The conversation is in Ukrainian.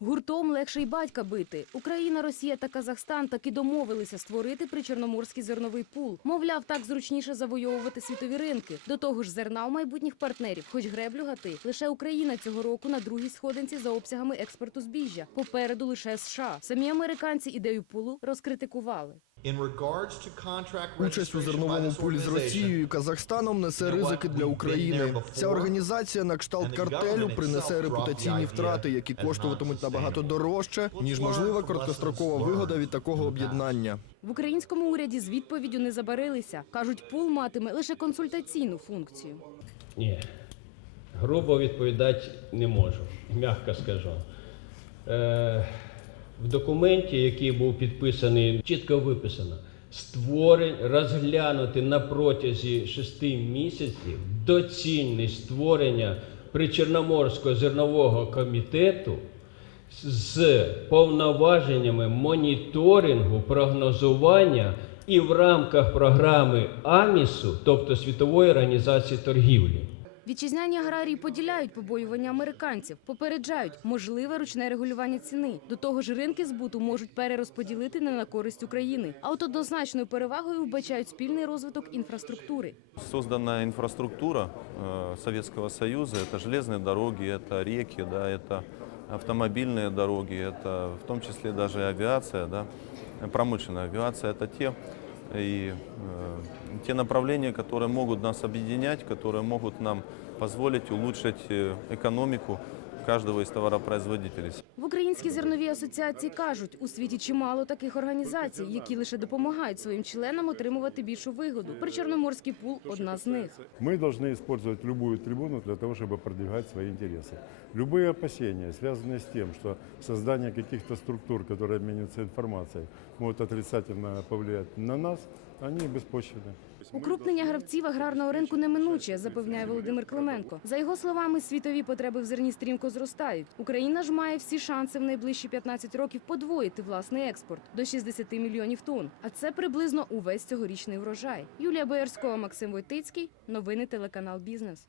Гуртом легше й батька бити. Україна, Росія та Казахстан таки домовилися створити причорноморський зерновий пул. Мовляв, так зручніше завойовувати світові ринки. До того ж, зерна у майбутніх партнерів, хоч греблю гати. Лише Україна цього року на другій сходинці за обсягами експорту збіжжя. Попереду лише США. Самі американці ідею пулу розкритикували. Участь у зерновому пулі з Росією і Казахстаном несе ризики для України. Ця організація на кшталт картелю принесе репутаційні втрати, які коштуватимуть набагато дорожче ніж можлива короткострокова вигода від такого об'єднання. В українському уряді з відповіддю не забарилися. кажуть, пул матиме лише консультаційну функцію. Ні, грубо відповідати не можу, м'яко скажу. Е, в документі, який був підписаний, чітко виписано створень, розглянути на протязі шести місяців доцільність створення Причорноморського зернового комітету з повноваженнями моніторингу, прогнозування і в рамках програми АМІСу, тобто Світової організації торгівлі. Вітчизняні аграрії поділяють побоювання американців, попереджають можливе ручне регулювання ціни. До того ж, ринки збуту можуть перерозподілити не на користь України. А от однозначною перевагою вбачають спільний розвиток інфраструктури. Создана инфраструктура э, Советского Союза, это железные дороги, это реки, да, это автомобильные дороги, это в том числе даже и авиация, да, промышленная авиация, это те, и, э, те направления, которые могут нас объединять, которые могут нам позволить улучшить э, экономику каждого из товаропроизводителей. В Українській зерновій асоціації кажуть, у світі чимало таких організацій, які лише допомагають своїм членам отримувати більшу вигоду. Причорноморський пул одна з них. Мы должны использовать любую трибуну для того, чтобы продвигать свои интересы. Любые опасения, связанные с тем, что создание каких-то структур, которые обмениваются информацией, могут отрицательно повлиять на нас, они беспочвенны. Укрупнення гравців аграрного ринку неминуче, запевняє Володимир Клименко. За його словами, світові потреби в зерні стрімко зростають. Україна ж має всі шанси в найближчі 15 років подвоїти власний експорт до 60 мільйонів тонн. А це приблизно увесь цьогорічний врожай. Юлія Боярськова, Максим Войтицький. Новини телеканал Бізнес.